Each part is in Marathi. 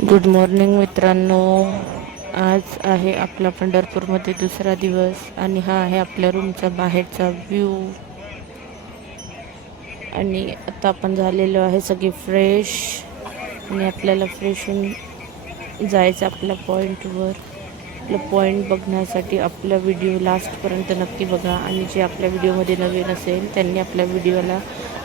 गुड मॉर्निंग मित्रांनो. आज आहे आपला पंढरपूरमध्ये दुसरा दिवस आणि हा आहे आपल्या रूमचा बाहेरचा व्ह्यू. आणि आता आपण झालेलो आहे सगळे फ्रेश आणि आपल्याला फ्रेश होऊन जायचं आपल्या पॉईंटवर. आपलं पॉईंट बघण्यासाठी आपला व्हिडिओ लास्टपर्यंत नक्की बघा आणि जे आपल्या व्हिडिओमध्ये नवीन असेल त्यांनी आपल्या व्हिडिओला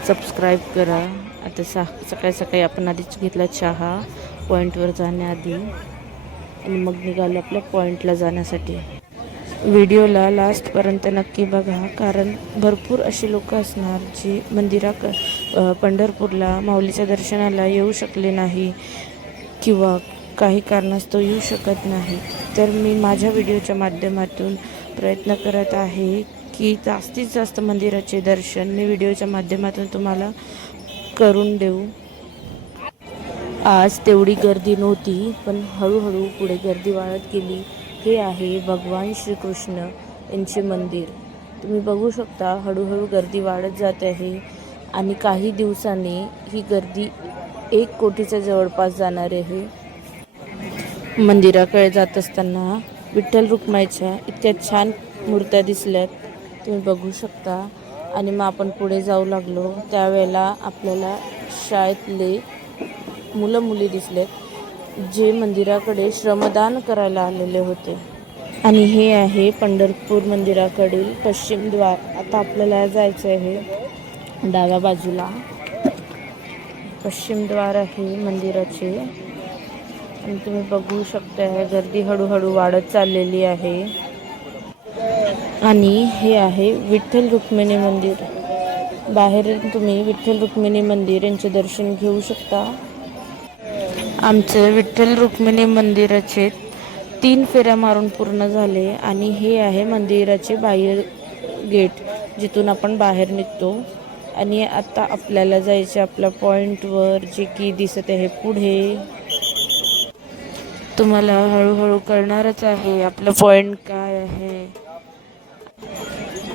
सबस्क्राईब करा. आता सकाळी सकाळी आपण आधीच घेतला चहा पॉईंटवर जाण्याआधी आणि मग निघालो आपल्या पॉईंटला जाण्यासाठी. व्हिडिओला लास्टपर्यंत नक्की बघा, कारण भरपूर अशी लोक असणार जी पंढरपूरला माऊलीच्या दर्शनाला येऊ शकले नाही किंवा काही कारणास्तव येऊ शकत नाही. तर मी माझ्या व्हिडिओच्या माध्यमातून प्रयत्न करत आहे की जास्तीत जास्त मंदिराचे दर्शन मी व्हिडिओच्या माध्यमातून तुम्हाला करून देऊ. आज तेवढी गर्दी नव्हती, पण हळूहळू पुढे गर्दी वाढत गेली. हे आहे भगवान श्रीकृष्ण यांचे मंदिर. तुम्ही बघू शकता हळूहळू गर्दी वाढत जात आहे आणि काही दिवसांनी ही गर्दी 1 कोटीच्या जवळपास जाणार आहे. मंदिराकडे जात असताना विठ्ठल रुक्माईच्या इतक्या छान मूर्त्या दिसल्यात, तुम्ही बघू शकता. आणि मग आपण पुढे जाऊ लागलो त्यावेळेला आपल्याला शाळेतले मुलं मुली दिसलेत जे मंदिराकडे श्रमदान करायला आलेले होते. आणि हे आहे पंढरपूर मंदिराकडील पश्चिम द्वार. आता आपल्याला जायचं आहे डाव्या बाजूला. पश्चिम द्वार आहे मंदिराचे आणि तुम्ही बघू शकता गर्दी हळूहळू वाढत चाललेली आहे. आणि हे आहे विठ्ठल रुक्मिणी मंदिर. बाहेर तुम्ही विठ्ठल रुक्मिणी मंदिर यांचे दर्शन घेऊ शकता. आमचे विठ्ठल रुक्मिणी मंदिराचे 3 फेऱ्या मारून पूर्ण झाले आणि हे आहे मंदिराचे बाह्य गेट, जिथून आपण बाहेर निघतो. आणि आता आपल्याला जायचे आपल्या पॉईंटवर, जे की दिसत आहे पुढे. तुम्हाला हळूहळू कळणारच आहे आपलं पॉईंट काय आहे.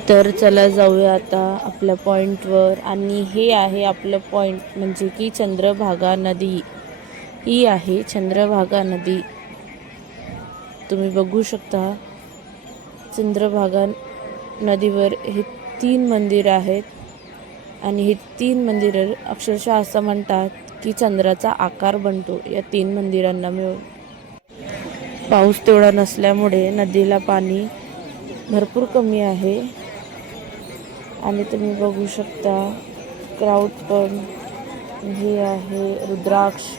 तर चला जाऊया आता आपल्या पॉईंटवर. आणि हे आहे आपलं पॉईंट, म्हणजे की चंद्रभागा नदी. ही आहे चंद्रभागा नदी. तुम्ही बघू शकता चंद्रभागा नदीवर हे 3 मंदिर आहेत आणि हे 3 मंदिरं अक्षरशः असं म्हणतात की चंद्राचा आकार बनतो या 3 मंदिरांना मिळून. पाऊस तेवढा नसल्यामुळे नदीला पाणी भरपूर कमी आहे. आणि तुम्ही बघू शकता क्राऊड पण. हे आहे रुद्राक्ष,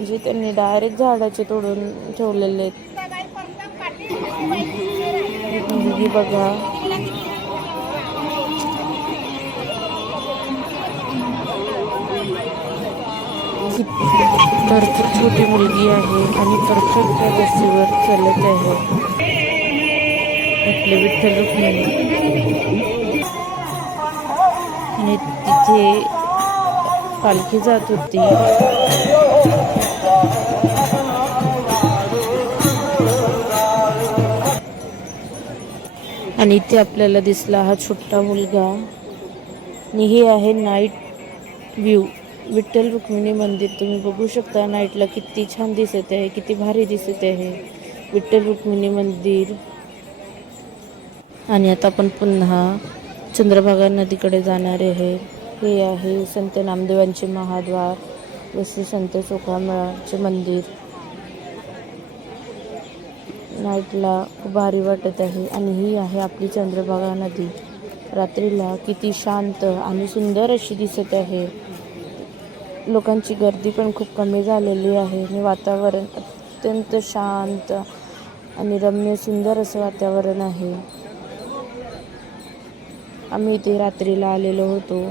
जे त्यांनी डायरेक्ट झाडाचे तोडून ठेवलेले आहेत. मुलगी बघा, भरपूर छोटी मुलगी आहे आणि परफेक्ट त्या रस्त्यावर चालत आहे आपले विठ्ठल रुक्मिणी. आणि तिथे पालखी जात होती. आणि इथे आपल्याला दिसला हा छोटा मुलगा. आणि हे आहे नाईट व्ह्यू विठ्ठल रुक्मिणी मंदिर. तुम्ही बघू शकता नाईटला किती छान दिसत आहे, किती भारी दिसत आहे विठ्ठल रुक्मिणी मंदिर. आणि आता आपण पुन्हा चंद्रभागा नदीकडे जाणार आहे. हे आहे संत नामदेवांचे महाद्वार व श्री संत चोखामेळाचे मंदिर. नाईटला खूप भारी वाटत आहे. आणि ही आहे आपली चंद्रभागा नदी. रात्रीला किती शांत आणि सुंदर अशी दिसत आहे. लोकांची गर्दी पण खूप कमी झालेली आहे आणि वातावरण अत्यंत शांत आणि रम्य सुंदर असं वातावरण आहे. आम्ही इथे रात्रीला आलेलो होतो.